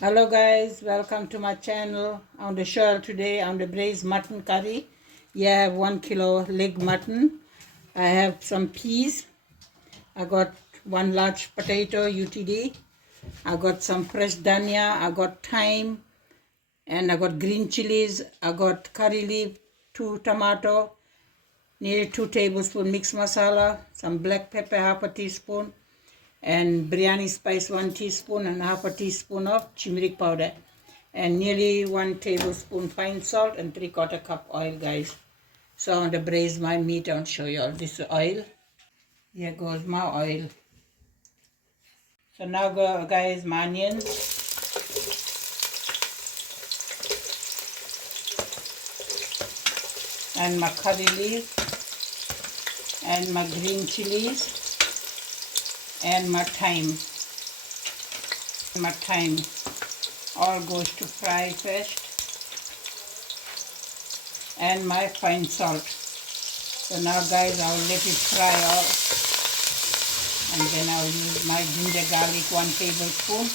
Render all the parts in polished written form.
Hello guys, welcome to my channel. On the show today on the braised mutton curry. Yeah, I have 1 kilo leg mutton. I have some peas. I got one large potato UTD. I got some fresh dhania. I got thyme, and I got green chilies. I got curry leaf, 2 tomato, nearly 2 tablespoons mixed masala, some black pepper, half a teaspoon, and biryani spice 1 teaspoon, and half a teaspoon of turmeric powder, and nearly 1 tablespoon fine salt, and 3/4 cup oil, guys. So I want to braise my meat. I want to show you all this oil. Here goes my oil. So now go, guys, my onions, and my curry leaf, and my green chilies, and my thyme. My thyme all goes to fry first, and my fine salt. So now, guys, I'll let it fry all, and then I'll use my ginger garlic 1 tablespoon.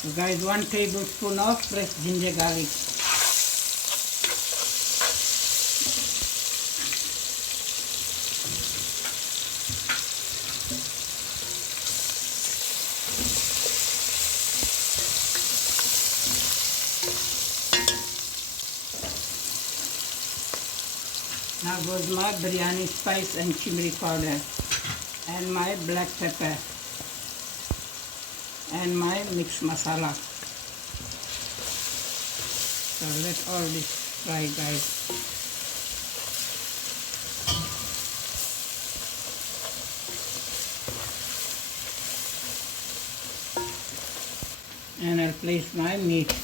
So guys, 1 tablespoon of fresh ginger garlic. Now goes my biryani spice and turmeric powder, and my black pepper, and my mixed masala. So let all this fry, guys. And I'll place my meat.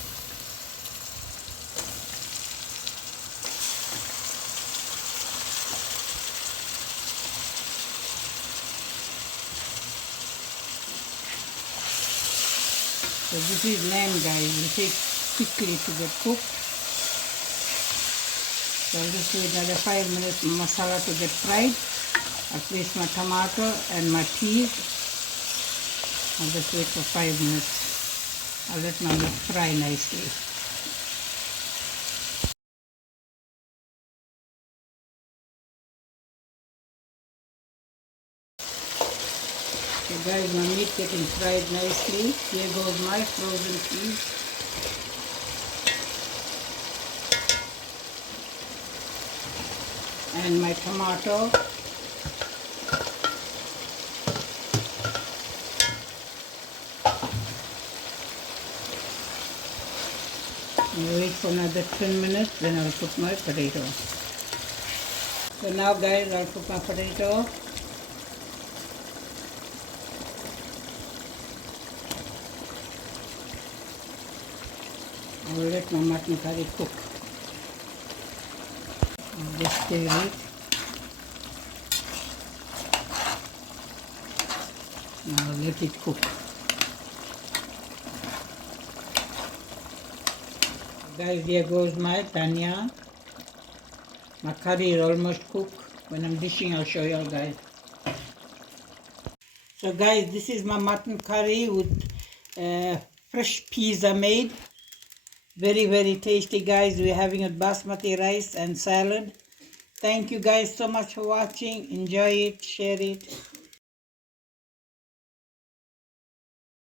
So this is lamb, guys. It takes quickly to get cooked. So I'll just wait another 5 minutes for masala to get fried. I'll place my tomato and my peas. I'll just wait for 5 minutes. I'll let my meat fry nicely. Okay guys, my meat getting fried nicely. Here goes my frozen peas. And my tomato. I'll wait for another 10 minutes, then I'll put my potato. So now, guys, I'll put my potato. I will let my mutton curry cook. I'll just stir it. Now let it cook. Guys, here goes my dhania. My curry is almost cooked. When I'm dishing, I'll show you all, guys. So guys, this is my mutton curry with fresh peas I made. Very, very tasty, guys. We're having it basmati rice and salad. Thank you guys so much for watching. Enjoy it, share it.